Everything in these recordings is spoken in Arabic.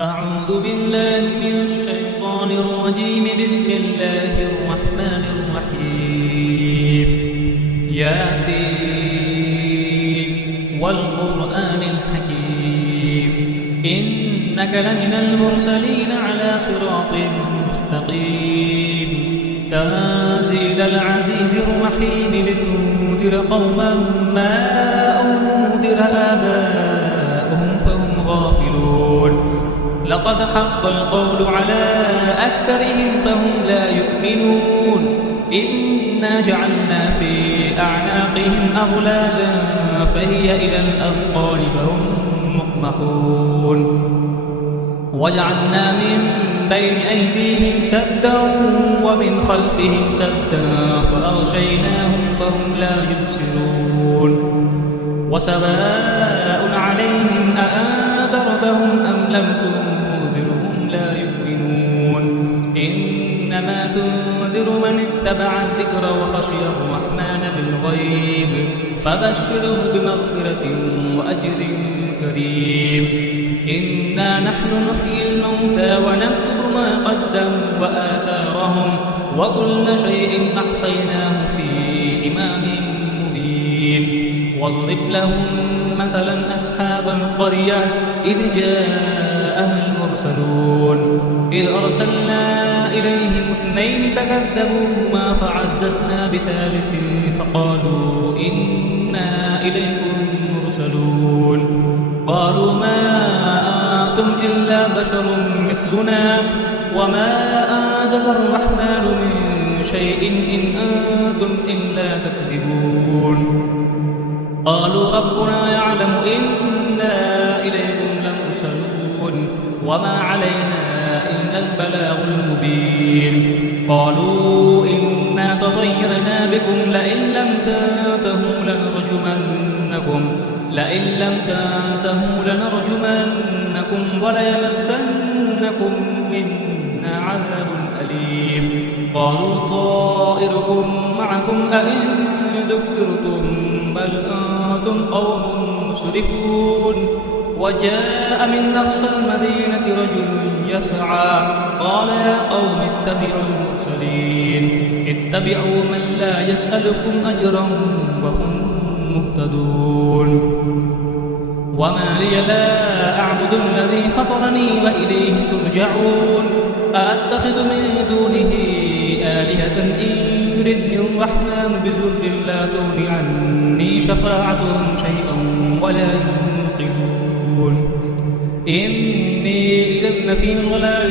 أعوذ بالله من الشيطان الرجيم. بسم الله الرحمن الرحيم. ياسين والقرآن الحكيم إنك لمن المرسلين على صراط مستقيم تنزيل العزيز الرحيم لتنذر قوما ما أنذر آباؤهم فهم غافلون. لقد حق القول على أكثرهم فهم لا يؤمنون. إنا جعلنا في أعناقهم أغلالا فهي إلى الأذقان فهم مقمحون. وجعلنا من بين أيديهم سدا ومن خلفهم سدا فأغشيناهم فهم لا يبصرون. وسواء عليهم أأنذرتهم أم لم تنذرهم لا يؤمنون. إنما تنذر من اتبع الذكر وخشي الرحمن بالغيب فبشره بمغفرة وأجر كريم. إنا نحن نحيي الموتى ونكتب ما قدموا وآثارهم وكل شيء أحصيناه في إمام مبين. واضرب لهم مثلا أصحاب القرية إذ جاءها المرسلون إذ أرسلنا إليهم اثنين فكذبوهما فعززنا بثالث فقالوا إنا إليكم مرسلون. قالوا ما أنتم إلا بشر مثلنا وما أنزل الرحمن من شيء إن أنتم إلا تكذبون. قالوا ربنا يعلم إنا إليكم لمرسلون وما علينا إلا البلاغ المبين. قالوا إنا تطيرنا بكم لئن لم تنتهوا لنرجمنكم وليمسنكم منا عذاب أليم. قالوا طائركم معكم أئن ذكرتم بل أنتم قوم مسرفون. وجاء من أقصى المدينة رجل يسعى قال يا قوم اتبعوا المرسلين اتبعوا من لا يسألكم أجرا وهم مهتدون. وما لي لا أعبد الذي فطرني وإليه ترجعون. أأتخذ من دونه آلهة إن يردني الرحمن بضر لا تغن عني شفاعتهم شيئا ولا ينقذون. إني إذا لفي ضلال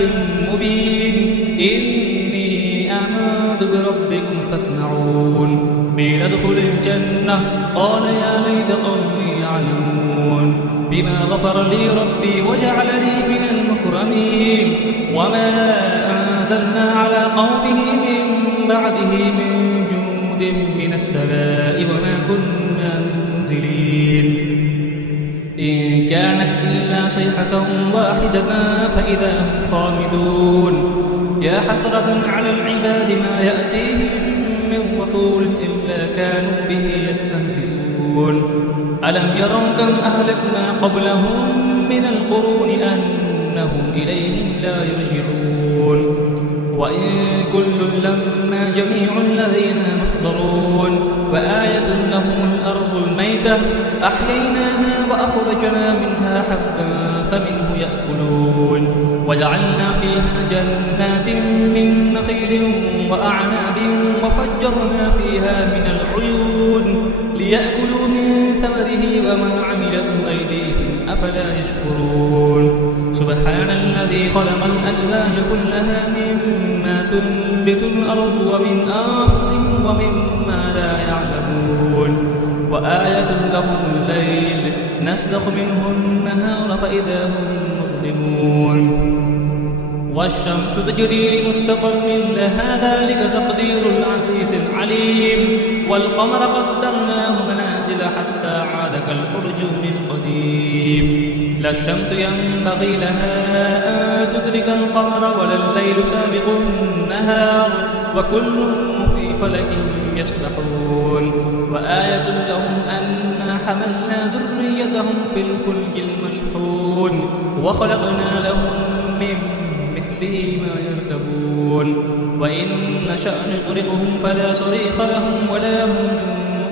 مبين. إني آمنت بربكم فاسمعون. قيل ادخل الجنة قال يا ليت قومي يعلمون بما غفر لي ربي وجعلني من المكرمين. وما أنزلنا على قومه من بعده من جند من السماء وما كنا منزلين. إن كانت إلا صيحة واحدة فإذا هم خامدون. يا حسرة على العباد ما يأتيهم من رسول إلا كانوا به يستهزئون. ألم يروا كم أهلكنا قبلهم من القرون أنهم إليهم لا يرجعون. وإن كل لما جميع الذين محضرون. وآية لهم الأرض الميتة أحييناها وأخرجنا منها حبا فمنه يأكلون. وجعلنا فيها جنات من نخيل وأعناب وفجرنا فيها من العيون ليأكلوا من ثمره وما عملته أيديهم أفلا يشكرون. سبحان الذي خلق الأزواج كلها مما تنبت الأرض ومن أنفسهم ومما لا يعلمون. وآية لهم الليل نسلخ منه النهار فإذا هم مظلمون. والشمس تجري لمستقر لها ذلك تقدير العزيز العليم. والقمر قدرناه منازل حتى عاد كالأرجون القديم. لا الشمس ينبغي لها أن تدرك القمر ولا الليل سابق النهار وكل في فلك يسبحون. وآية لهم أنا حملنا ذريتهم في الفلك المشحون وخلقنا لهم تغرقهم فلا صريخ لهم ولا هم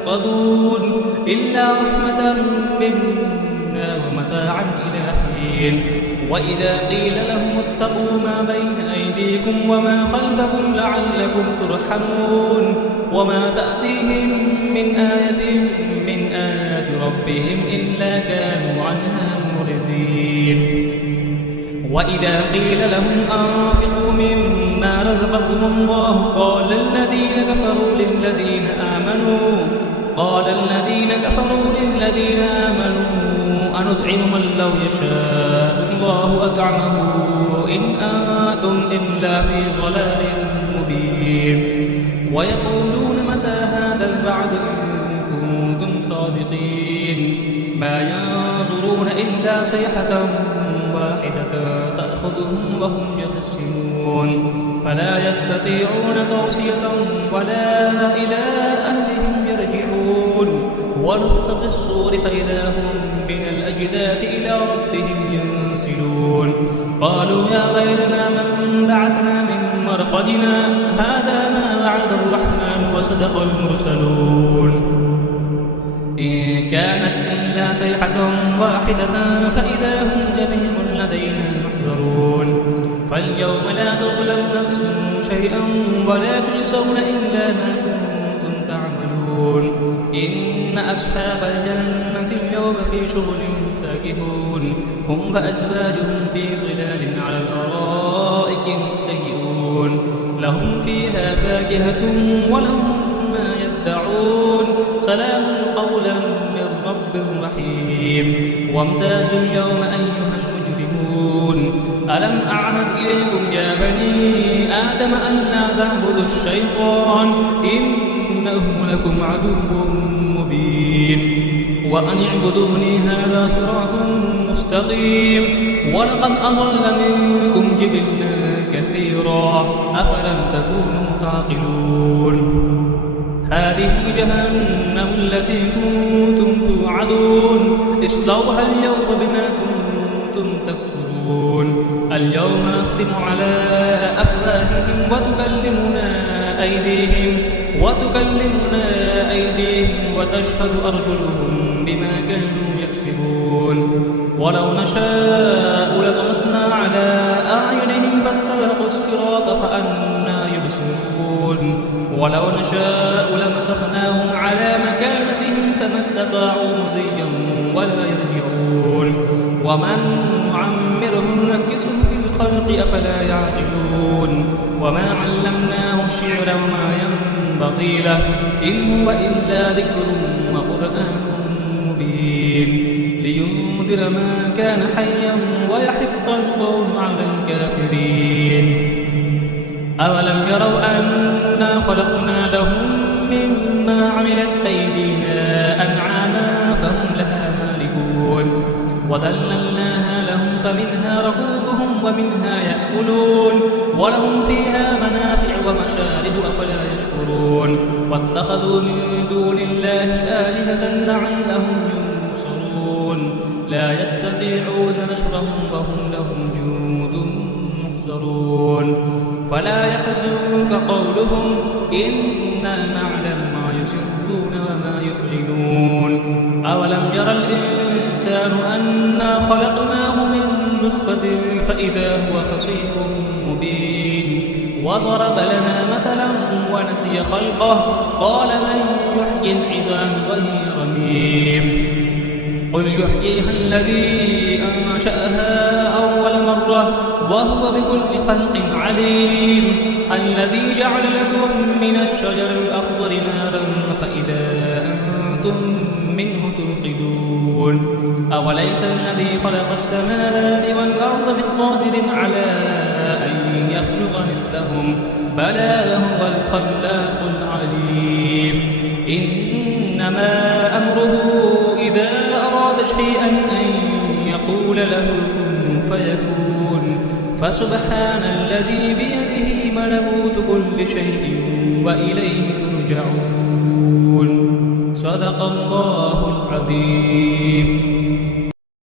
ينقذون إلا رحمة منا ومتاعا إلى حين وإذا قيل لهم اتقوا ما بين أيديكم وما خلفكم لعلكم ترحمون وما تأتيهم من آية من آيات ربهم إلا كانوا عنها معرضين وإذا قيل لهم أنفقوا مما رزقكم الله قال الذين كفروا للذين آمنوا أنطعم من لو يشاء الله أطعمه إن أنتم إلا في ضلال مبين ويقولون متى هذا الوعد إن كنتم صادقين ما ينظرون إلا صيحة واحدة تأخذهم وهم يخسرون فلا يستطيعون توصية ولا إلى أهلهم يرجعون ونفخ في الصور فإذا هم من الأجداث إلى ربهم ينسلون قالوا يا ويلنا من بعثنا من مرقدنا هذا ما وعد الرحمن وصدق المرسلون إن كانت إلا صيحة واحدة فإذا هم جميع لدينا محضرون فاليوم لا تظلم نفس شيئا ولا تجزون إلا ما كنتم تعملون إن أصحاب الجنة اليوم في شغل فاكهون هم وأزواجهم في ظلال على الأرائك متكئون لهم فيها فاكهة ولهم ما يدعون سلام قولا من رب رحيم وامتازوا اليوم أيها المجرمون ألم أعهد إليكم يا بني آدم أن لا تعبدوا الشيطان إنه لكم عدو مبين وأن اعبدوني هذا صراط مستقيم ولقد أضل منكم جبلا كثيرا أفلم تكونوا تعقلون هذه جهنم التي كنتم توعدون اصلوها اليوم بما كنتم تكفرون اليوم نختم على أفواههم وتكلمنا أيديهم وتشهد أرجلهم بما كانوا يكسبون ولو نشاء لطمسنا على أعينهم فاستبقوا الصراط فأنى يبصرون ولو نشاء لمسخناهم على مكانتهم فما استطاعوا مزيا ولا يرجعون ومن نعمره ننكسه في الخلق أفلا يعقلون وما علمناه الشعر وما ينبغي له إن هو إلا ذكر وقرآن مبين لينذر ما كان حيا ويحق القول على الكافرين أولم يروا أنا خلقنا لهم مما عملت أيدينا أنعاما فهم لها مالكون وذللناها لهم فمنها ركوبهم ومنها يأكلون ولهم فيها منافع ومشارب أفلا يشكرون واتخذوا من دون الله آلهة لعلهم ينصرون لا يستطيعون نصرهم وهم لهم جند محضرون فلا يحزنك قولهم إنا نعلم ما يسرون وما يعلنون أولم يرى الإنسان أنا خلقناه من نطفة فإذا هو خصيم مبين وضرب لنا مثلا ونسي خلقه قال من يحيي العظام وهي رميم قل يحييها الذي أنشأها أول مرة وهو بكل خلق عليم الذي جعل لكم من الشجر الأخضر نارا فإذا أنتم منه توقدون أوليس الذي خلق السماوات والأرض بقادر على أن يخلق مثلهم بلى وهو الخلاق العليم إنما أمره إذا أراد شيئا أن يقول له كن فيكون فسبحان الذي بيده ملكوت كل شيء وإليه ترجعون صدق الله العظيم.